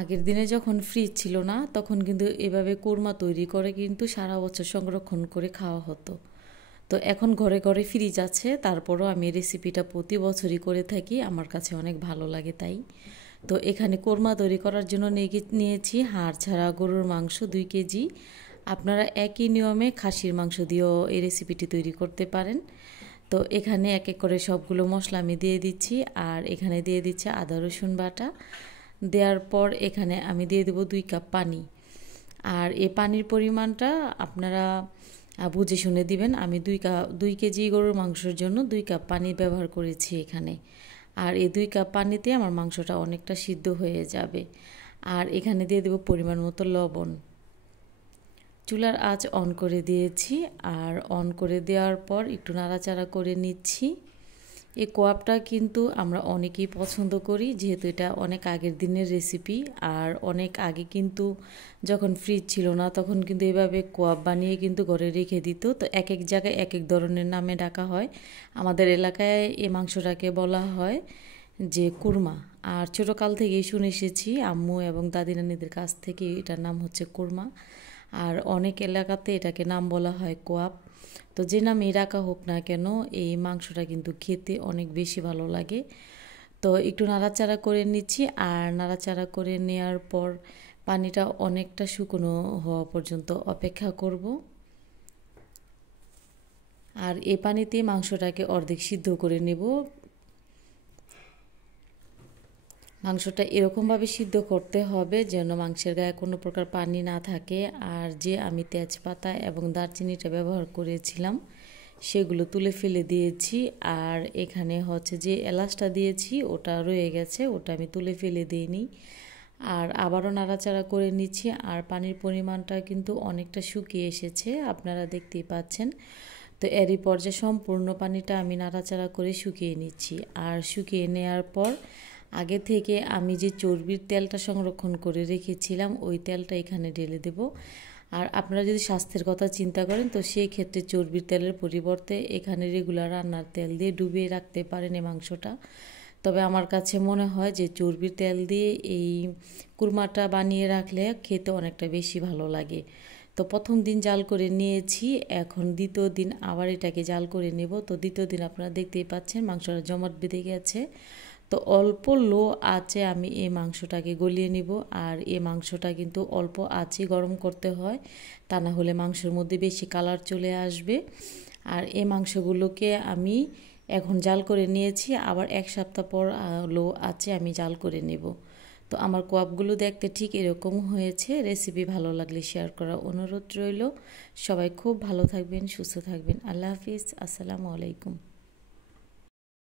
আগের দিনে যখন ফ্রিজ ছিল না তখন কিন্তু এভাবে কোরমা তৈরি করে কিন্তু সারা বছর সংরক্ষণ করে খাওয়া হতো। তো এখন ঘরে ঘরে ফ্রিজ আছে, তারপরও আমি রেসিপিটা প্রতি বছরই করে থাকি, আমার কাছে অনেক ভালো লাগে তাই। তো এখানে কোরমা তৈরি করার জন্য নিয়েছি হাড় ছাড়া গরুর মাংস 2 কেজি। আপনারা একই নিয়মে খাসির মাংস দিয়েও এই রেসিপিটি তৈরি করতে পারেন। তো এখানে এক এক করে সবগুলো মশলা আমি দিয়ে দিচ্ছি, আর এখানে দিয়ে দিচ্ছি আদা রসুন বাটা। দেওয়ার পর এখানে আমি দিয়ে দেবো 2 কাপ পানি। আর এই পানির পরিমাণটা আপনারা বুঝে শুনে দিবেন। আমি 2 কেজি গরুর মাংসের জন্য 2 কাপ পানি ব্যবহার করেছি এখানে। আর এই 2 কাপ পানিতে আমার মাংসটা অনেকটা সিদ্ধ হয়ে যাবে। আর এখানে দিয়ে দেবো পরিমাণ মতো লবণ। চুলার আঁচ অন করে দিয়েছি, আর অন করে দেওয়ার পর একটু নাড়াচাড়া করে নিচ্ছি। এই কোয়াবটা কিন্তু আমরা অনেকেই পছন্দ করি, যেহেতু এটা অনেক আগের দিনের রেসিপি। আর অনেক আগে কিন্তু যখন ফ্রিজ ছিল না তখন কিন্তু এভাবে কোয়াব বানিয়ে কিন্তু ঘরে রেখে দিত। তো এক এক জায়গায় এক এক ধরনের নামে ডাকা হয়। আমাদের এলাকায় এই মাংসটাকে বলা হয় যে কুরমা। আর ছোটোকাল থেকেই শুনে এসেছি আম্মু এবং দাদি নানিদের কাছ থেকে এটার নাম হচ্ছে কুরমা। আর অনেক এলাকাতে এটাকে নাম বলা হয় কোয়াব। তো যে নামেই রাখা হোক না কেন, এই মাংসটা কিন্তু খেতে অনেক বেশি ভালো লাগে। তো একটু নাড়াচাড়া করে নিচ্ছি, আর নাড়াচাড়া করে নেওয়ার পর পানিটা অনেকটা শুকনো হওয়া পর্যন্ত অপেক্ষা করব। আর এই পানিতে মাংসটাকে অর্ধেক সিদ্ধ করে নেব। মাংসটা এরকমভাবে সিদ্ধ করতে হবে যেন মাংসের গায়ে কোনো প্রকার পানি না থাকে। আর যে আমি তেজপাতা এবং দারচিনিটা ব্যবহার করেছিলাম সেগুলো তুলে ফেলে দিয়েছি। আর এখানে হচ্ছে যে এলাচটা দিয়েছি ওটা রয়ে গেছে, ওটা আমি তুলে ফেলে দিইনি। আর আবারও নাড়াচাড়া করে নিচ্ছি। আর পানির পরিমাণটা কিন্তু অনেকটা শুকিয়ে এসেছে, আপনারা দেখতেই পাচ্ছেন। তো এরই পর্যায়ে সম্পূর্ণ পানিটা আমি নাড়াচাড়া করে শুকিয়ে নিচ্ছি। আর শুকিয়ে নেওয়ার পর আগে থেকে আমি যে চর্বির তেলটা সংরক্ষণ করে রেখেছিলাম ওই তেলটা এখানে ঢেলে দেব। আর আপনারা যদি স্বাস্থ্যের কথা চিন্তা করেন তো সেই ক্ষেত্রে চর্বির তেলের পরিবর্তে এখানে রেগুলার রান্নার তেল দিয়ে ডুবিয়ে রাখতে পারেন এই মাংসটা। তবে আমার কাছে মনে হয় যে চর্বির তেল দিয়ে এই কুরমাটা বানিয়ে রাখলে খেতে অনেকটা বেশি ভালো লাগে। তো প্রথম দিন জাল করে নিয়েছি, এখন দ্বিতীয় দিন আবার এটাকে জাল করে নেব। তো দ্বিতীয় দিন আপনারা দেখতেই পাচ্ছেন মাংসটা জমাট বেঁধে গেছে। তো অল্প লো আঁচে আমি এই মাংসটাকে গলিয়ে নিব। আর এই মাংসটা কিন্তু অল্প আঁচে গরম করতে হয়, তা না হলে মাংসের মধ্যে বেশি কালার চলে আসবে। আর এই মাংসগুলোকে আমি এখন জাল করে নিয়েছি, আবার 1 সপ্তাহ পর লো আঁচে আমি জাল করে নেব। তো আমার কোয়াবগুলো দেখতে ঠিক এরকম হয়েছে। রেসিপি ভালো লাগলে শেয়ার করার অনুরোধ রইল। সবাই খুব ভালো থাকবেন, সুস্থ থাকবেন। আল্লাহ হাফিজ, আসসালামু আলাইকুম।